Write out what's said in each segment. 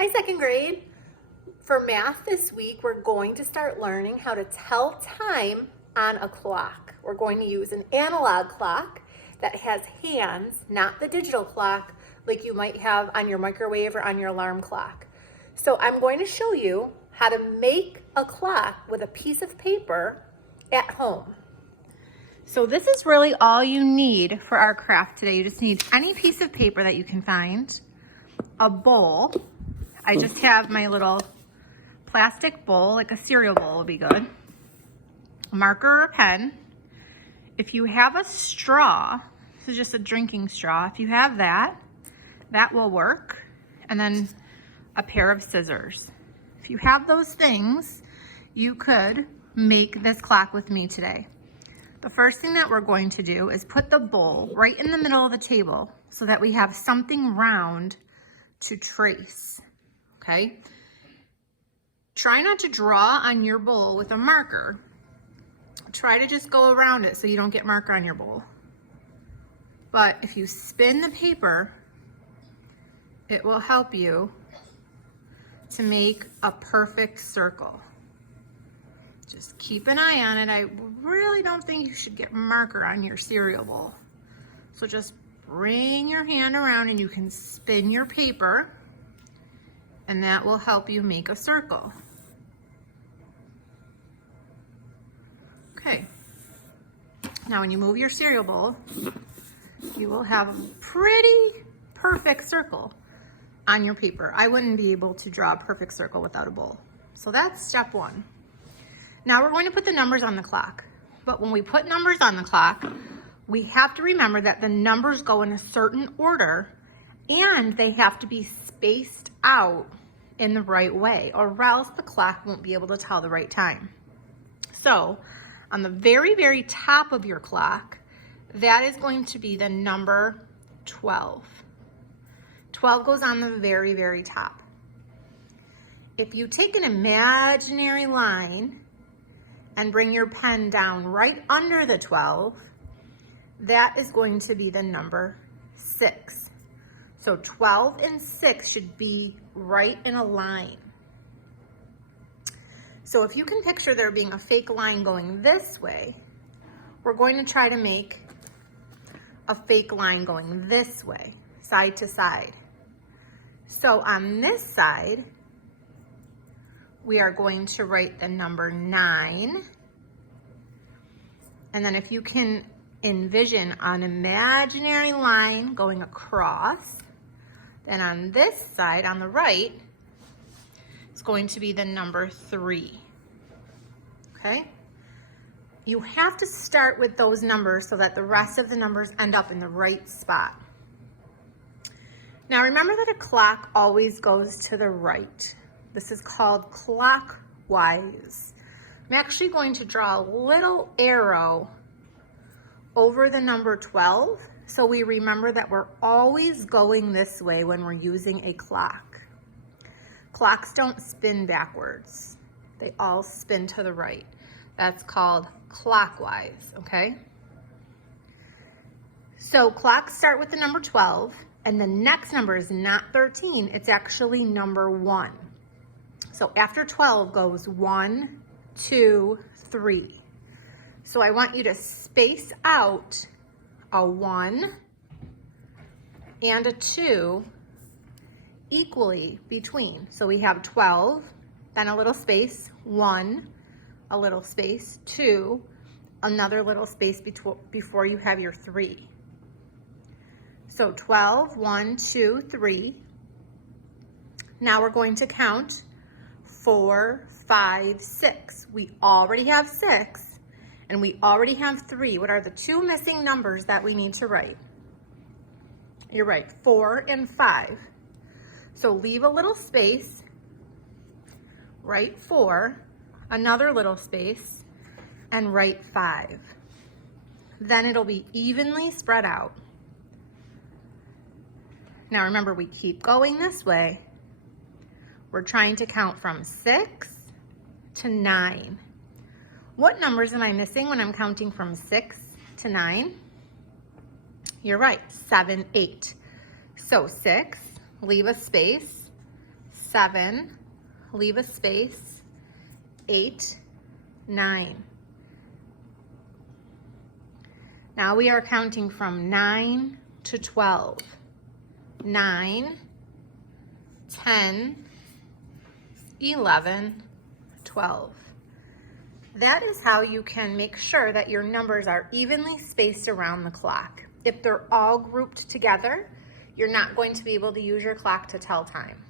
Hi, second grade. For math this week, we're going to start learning how to tell time on a clock. We're going to use an analog clock that has hands, not the digital clock like you might have on your microwave or on your alarm clock. So I'm going to show you how to make a clock with a piece of paper at home. So this is really all you need for our craft today. You just need any piece of paper that you can find, a bowl. I just have my little plastic bowl, like a cereal bowl would be good. A marker or a pen. If you have a straw, this is just a drinking straw. If you have that, that will work. And then a pair of scissors. If you have those things, you could make this clock with me today. The first thing that we're going to do is put the bowl right in the middle of the table so that we have something round to trace, okay? Try not to draw on your bowl with a marker. Try to just go around it so you don't get marker on your bowl. But if you spin the paper, it will help you to make a perfect circle. Just keep an eye on it. I really don't think you should get marker on your cereal bowl. So just bring your hand around and you can spin your paper and that will help you make a circle. Okay. Now when you move your cereal bowl, you will have a pretty perfect circle on your paper. I wouldn't be able to draw a perfect circle without a bowl. So that's step one. Now we're going to put the numbers on the clock. But when we put numbers on the clock, we have to remember that the numbers go in a certain order and they have to be spaced out in the right way or else the clock won't be able to tell the right time. So on the very, very top of your clock, that is going to be the number 12. 12 goes on the very, very top. If you take an imaginary line and bring your pen down right under the 12, that is going to be the number 6. So 12 and 6 should be right in a line. So if you can picture there being a fake line going this way, we're going to try to make a fake line going this way, side to side. So on this side, we are going to write the number 9. And then if you can envision an imaginary line going across, then on this side, on the right, it's going to be the number 3. Okay? You have to start with those numbers so that the rest of the numbers end up in the right spot. Now remember that a clock always goes to the right. This is called clockwise. I'm actually going to draw a little arrow over the number 12 so we remember that we're always going this way when we're using a clock. Clocks don't spin backwards. They all spin to the right. That's called clockwise, okay? So clocks start with the number 12 and the next number is not 13, it's actually number 1. So after 12 goes 1, 2, 3. So I want you to space out a 1 and a 2 equally between. So we have 12, then a little space, 1, a little space, 2, another little space before you have your 3. So 12, 1, 2, 3. Now we're going to count 4, 5, 6. We already have 6 and we already have 3. What are the 2 missing numbers that we need to write? You're right, 4 and 5. So leave a little space, write 4, another little space, and write 5. Then it'll be evenly spread out. Now remember, we keep going this way. We're trying to count from 6 to 9. What numbers am I missing when I'm counting from 6 to 9? You're right, 7, 8. So 6, leave a space, 7, leave a space, 8, 9. Now we are counting from 9 to 12. 9, 10, 11, 12. That is how you can make sure that your numbers are evenly spaced around the clock. If they're all grouped together, you're not going to be able to use your clock to tell time.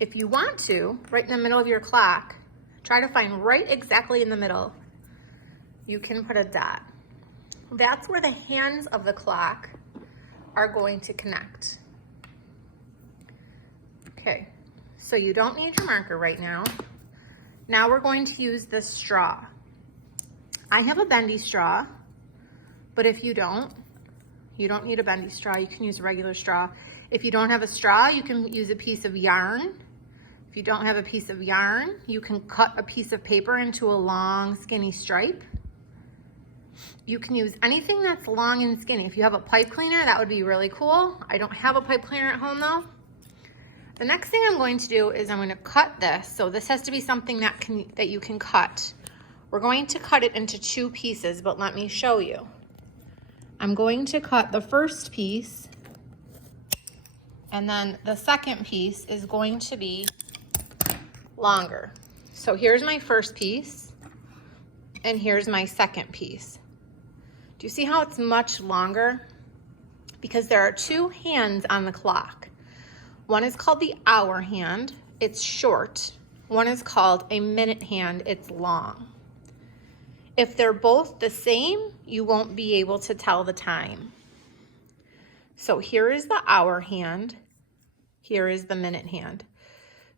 If you want to, right in the middle of your clock, try to find right exactly in the middle, you can put a dot. That's where the hands of the clock are going to connect. Okay, so you don't need your marker right now. Now we're going to use this straw. I have a bendy straw, but if you don't need a bendy straw. You can use a regular straw. If you don't have a straw, you can use a piece of yarn. If you don't have a piece of yarn, you can cut a piece of paper into a long, skinny stripe. You can use anything that's long and skinny. If you have a pipe cleaner, that would be really cool. I don't have a pipe cleaner at home though. The next thing I'm going to do is I'm going to cut this. So this has to be something that you can cut. We're going to cut it into 2 pieces, but let me show you. I'm going to cut the first piece, and then the second piece is going to be longer. So here's my first piece, and here's my second piece. Do you see how it's much longer? Because there are 2 hands on the clock. One is called the hour hand, it's short. One is called a minute hand, it's long. If they're both the same, you won't be able to tell the time. So here is the hour hand, here is the minute hand.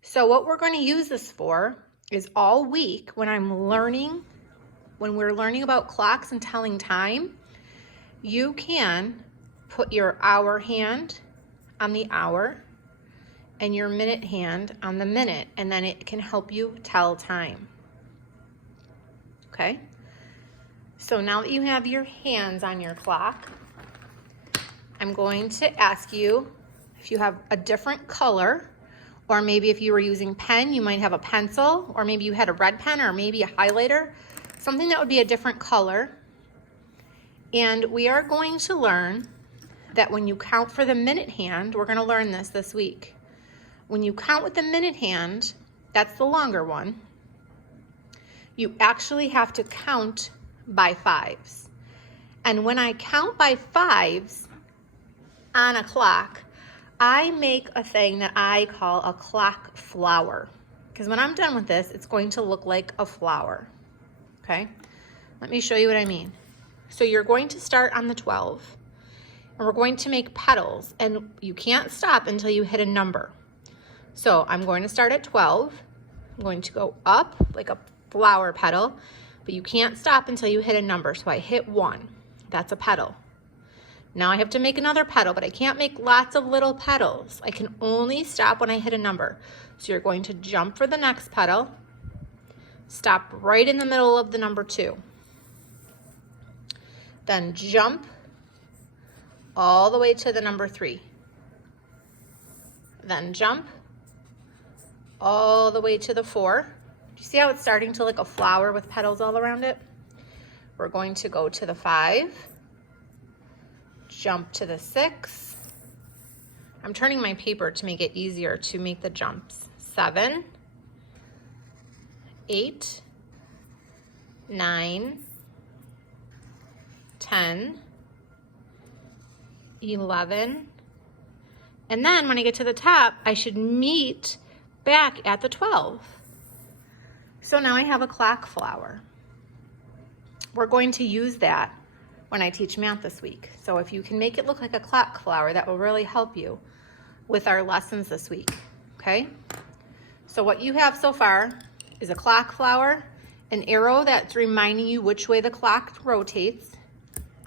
So what we're going to use this for is all week when we're learning about clocks and telling time, you can put your hour hand on the hour and your minute hand on the minute, and then it can help you tell time. Okay? So now that you have your hands on your clock, I'm going to ask you if you have a different color, or maybe if you were using pen, you might have a pencil, or maybe you had a red pen, or maybe a highlighter, something that would be a different color. And we are going to learn that when you count for the minute hand, we're going to learn this week. When you count with the minute hand, that's the longer one, you actually have to count by 5s. And when I count by 5s on a clock, I make a thing that I call a clock flower. Because when I'm done with this, it's going to look like a flower. Okay? Let me show you what I mean. So you're going to start on the 12, and we're going to make petals, and you can't stop until you hit a number. So I'm going to start at 12. I'm going to go up like a flower petal, but you can't stop until you hit a number. So I hit 1. That's a petal. Now I have to make another petal, but I can't make lots of little petals. I can only stop when I hit a number. So you're going to jump for the next petal, stop right in the middle of the number 2. Then jump all the way to the number 3. Then jump all the way to the 4. Do you see how it's starting to look like a flower with petals all around it? We're going to go to the 5, jump to the 6. I'm turning my paper to make it easier to make the jumps. 7, 8, 9, 10, 11, and then when I get to the top, I should meet back at the 12. So now I have a clock flower. We're going to use that when I teach math this week. So if you can make it look like a clock flower, that will really help you with our lessons this week, okay? So what you have so far is a clock flower, an arrow that's reminding you which way the clock rotates,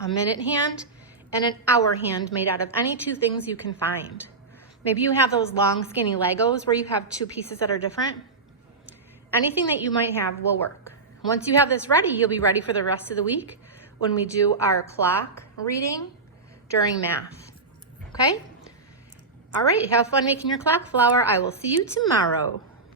a minute hand, and an hour hand made out of any 2 things you can find. Maybe you have those long skinny Legos where you have 2 pieces that are different. Anything that you might have will work. Once you have this ready, you'll be ready for the rest of the week when we do our clock reading during math, okay? All right, have fun making your clock, Flower. I will see you tomorrow.